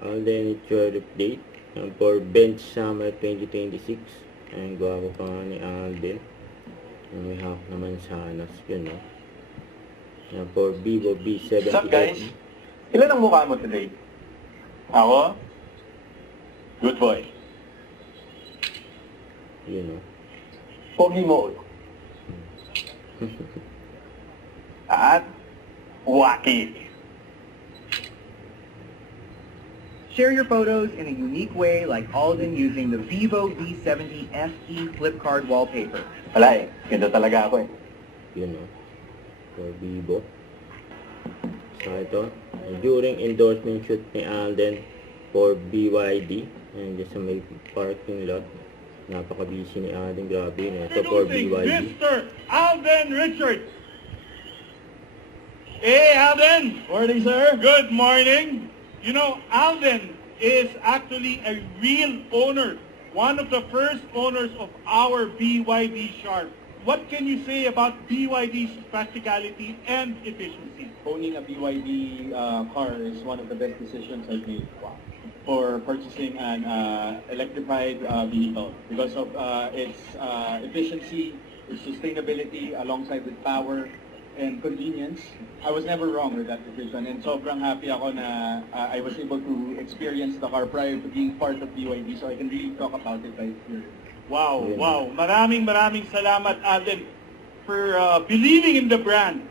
Alden Tour update for Bench Summer 2026. Ang gwapo pa nga ni Alden. May hawak naman sa anas yun, no? Yan for Vivo V70. What's up, guys? Ilan ang mukha mo today? Ako? Good boy. Yun, no? Pogi mo ulo. At wacky. Share your photos in a unique way like Alden using the Vivo V70 FE flip card wallpaper. Wala eh. Ganda talaga ako eh. Yun, no? For Vivo. So ito, during endorsement shoot ni Alden for BYD, and just sa may parking lot, napaka-busy ni Alden, grabe na. Ito for BYD. Mr. Alden Richards. Hey, Alden. Morning, sir. Good morning. You know, Alden is actually a real owner, one of the first owners of our BYD Sharp. What can you say about BYD's practicality and efficiency? Owning a BYD car is one of the best decisions I've made for purchasing an electrified vehicle because of its efficiency, its sustainability, alongside with power and convenience. I was never wrong with that decision, and sobrang happy ako na I was able to experience the car prior to being part of BYD, so I can really talk about it right here. Wow, wow. Maraming salamat, Alden, for believing in the brand.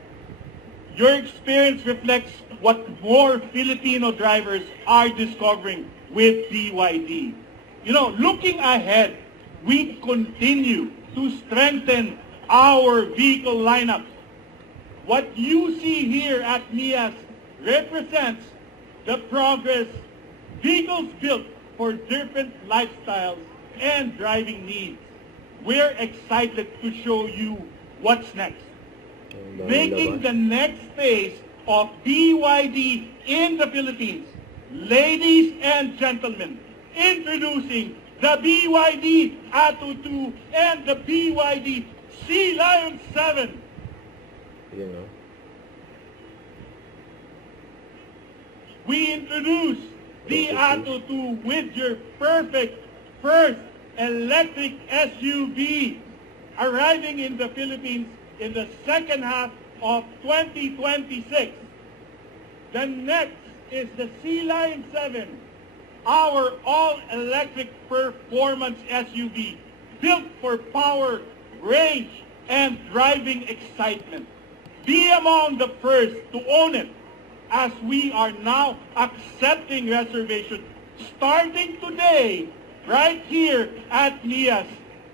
Your experience reflects what more Filipino drivers are discovering with BYD. You know, looking ahead, we continue to strengthen our vehicle lineup. What you see here at NIAS represents the progress, vehicles built for different lifestyles and driving needs. We're excited to show you what's next. Making the next phase of BYD in the Philippines. Ladies and gentlemen, introducing the BYD Atto 2 and the BYD Sea Lion 7. You know? We introduce the Atto 2 with your perfect first electric SUV arriving in the Philippines in the second half of 2026. The next is the Sea Lion 7, our all-electric performance SUV built for power, range, and driving excitement. Be among the first to own it, as we are now accepting reservations starting today right here at NIAS.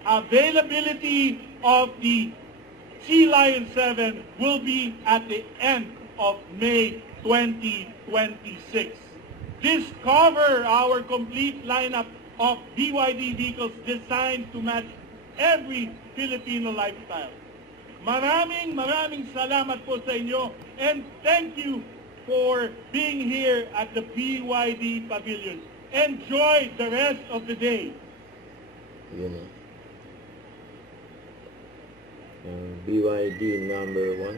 Availability of the Sea Lion 7 will be at the end of May 2026. Discover our complete lineup of BYD vehicles designed to match every Filipino lifestyle. Maraming salamat po sa inyo, and thank you for being here at the BYD Pavilion. Enjoy the rest of the day. You know? BYD number 1.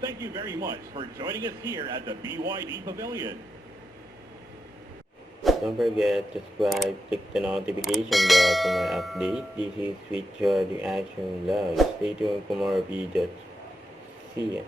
Thank you very much for joining us here at the BYD Pavilion. Don't forget to subscribe, click the notification bell for my update. This is Future Reaction Vlog. Stay tuned for more videos. See ya.